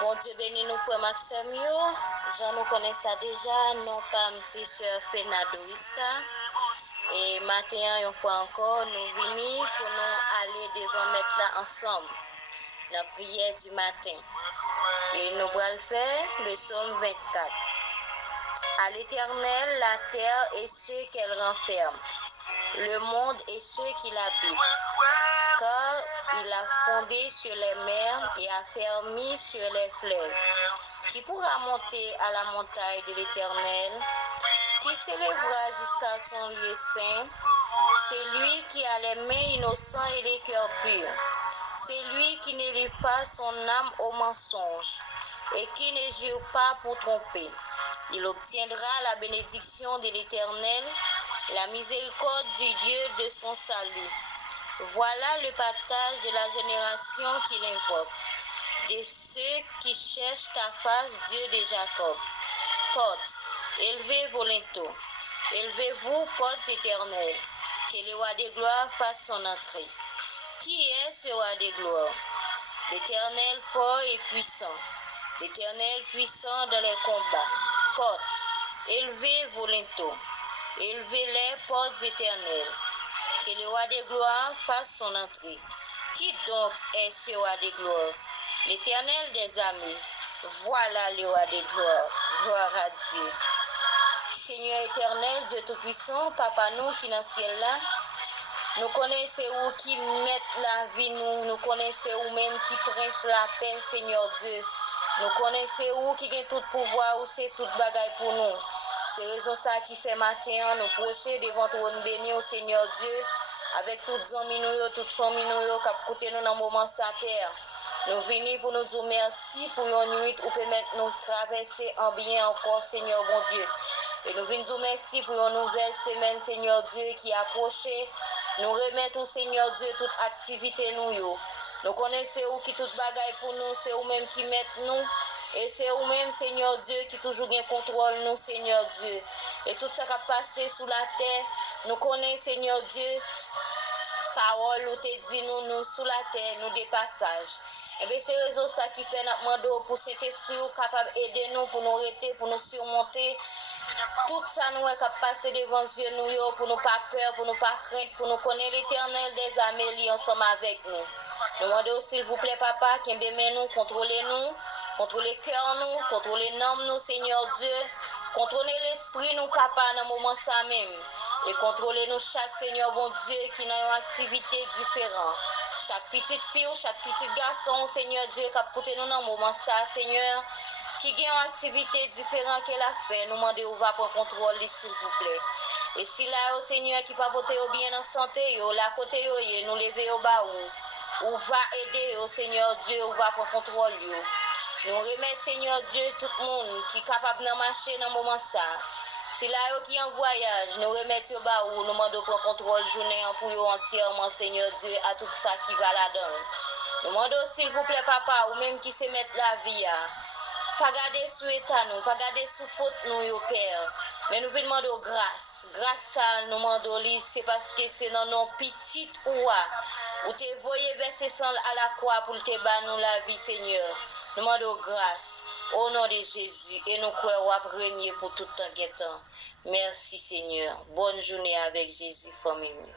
Bon Dieu béni nous frère Maxime yo. Jean nous connaît ça déjà, non pas M. Sœur Fernando Isca. Et matin une fois encore nous venons pour nous aller devant mettre là ensemble. La prière du matin. Et nous allons le faire le psaume 24. À l'Éternel, la terre et ceux qu'elle renferme, le monde et ceux qui l'habitent. Car il a fondé sur les mers et a fermé sur les fleuves. Qui pourra monter à la montagne de l'Éternel? Qui s'élèvera jusqu'à son lieu saint? C'est lui qui a les mains innocentes et les cœurs purs. C'est lui qui ne livre pas son âme au mensonge et qui ne jure pas pour tromper. Il obtiendra la bénédiction de l'Éternel, la miséricorde du Dieu de son salut. Voilà le partage de la génération qui l'invoque, de ceux qui cherchent ta face, Dieu de Jacob. Portes, élevez-vous bientôt, élevez-vous, portes éternelles, que le roi de gloire fasse son entrée. Qui est ce roi de gloire? L'Éternel fort et puissant, l'Éternel puissant dans les combats. Portes, élevez-vous bientôt, élevez-les, portes éternelles, que le roi de gloire fasse son entrée. Qui donc est ce roi de gloire? L'Éternel des armées. Voilà le roi de gloire. Gloire à Dieu. Seigneur éternel, Dieu tout-puissant, Papa nous qui dans le ciel là, nous connaissons où qui met la vie nous connaissons où même qui prince la paix, Seigneur Dieu. Nous connaissons où qui a tout pouvoir, où c'est toute bagaille pour nous. C'est raison ça qui fait matin, nous procher devant trône béni au Seigneur Dieu, avec toutes amis nous, toutes familles nous, qui écoutent nous dans le moment ça, Père. Nous venons pour nous dire merci pour une nuit où permettre nous traverser en bien encore, Seigneur bon Dieu. Et nous venons dire merci pour une nouvelle semaine, Seigneur Dieu, qui approche. Nous remettons, Seigneur Dieu, toute activité nous. Nous connaissons où qui toute bagaille pour nous, c'est vous-même qui mettez nous. Et c'est vous-même, Seigneur Dieu, qui toujours bien contrôle nous, Seigneur Dieu. Et tout ça qui a passé sous la terre, nous connaissons, Seigneur Dieu, parole où te dit nous sous la terre, nous des passages. Et bien c'est raison ça qui fait notre mando pour cet esprit capable d'aider nous, pour nous arrêter, pour nous surmonter. Tout ça nous est capable de passer devant Dieu nous, pour nous pas peur, pour nous pas craindre, pour nous connaître l'Éternel des armées ensemble avec nous. Nous demandons s'il vous plaît, Papa, qui aime nous, contrôlez cœur nous, contrôlez l'âme nous, Seigneur Dieu, contrôlez l'esprit nous, Papa, dans le moment ça même. Et contrôlez nous chaque Seigneur bon Dieu qui a une activité différente. Chaque petite fille ou chaque petit garçon, Seigneur Dieu, qui a porté nous dans le moment ça, Seigneur, qui a une activité différente qu'elle a fait, nous demandons où va prendre contrôle, s'il vous plaît. Et si là, au Seigneur, qui va porter au bien en santé, la côté, nous lever au bas où va aider au Seigneur Dieu, où va prendre contrôle. Nous remercions, Seigneur Dieu, tout le monde qui est capable de marcher dans le moment ça. Si là, qui est en voyage, nous remettons au bas où nous demandons pour contrôle journée pour eux entièrement, Seigneur Dieu, à tout ça qui va là-dedans. Nous demandons, s'il vous plaît, Papa, ou même qui se mettent la vie, pas garder sous état nous, pas garder sous faute nous, Père. Mais nous demandons grâce. Grâce à nous demandons, c'est parce que c'est dans nos petites ouas où tu voyais verser sang à la croix pour te battre la vie, Seigneur. Nous demandons grâce. Au nom de Jésus, et nous croyons à régner pour tout temps et temps. Merci Seigneur. Bonne journée avec Jésus, famille.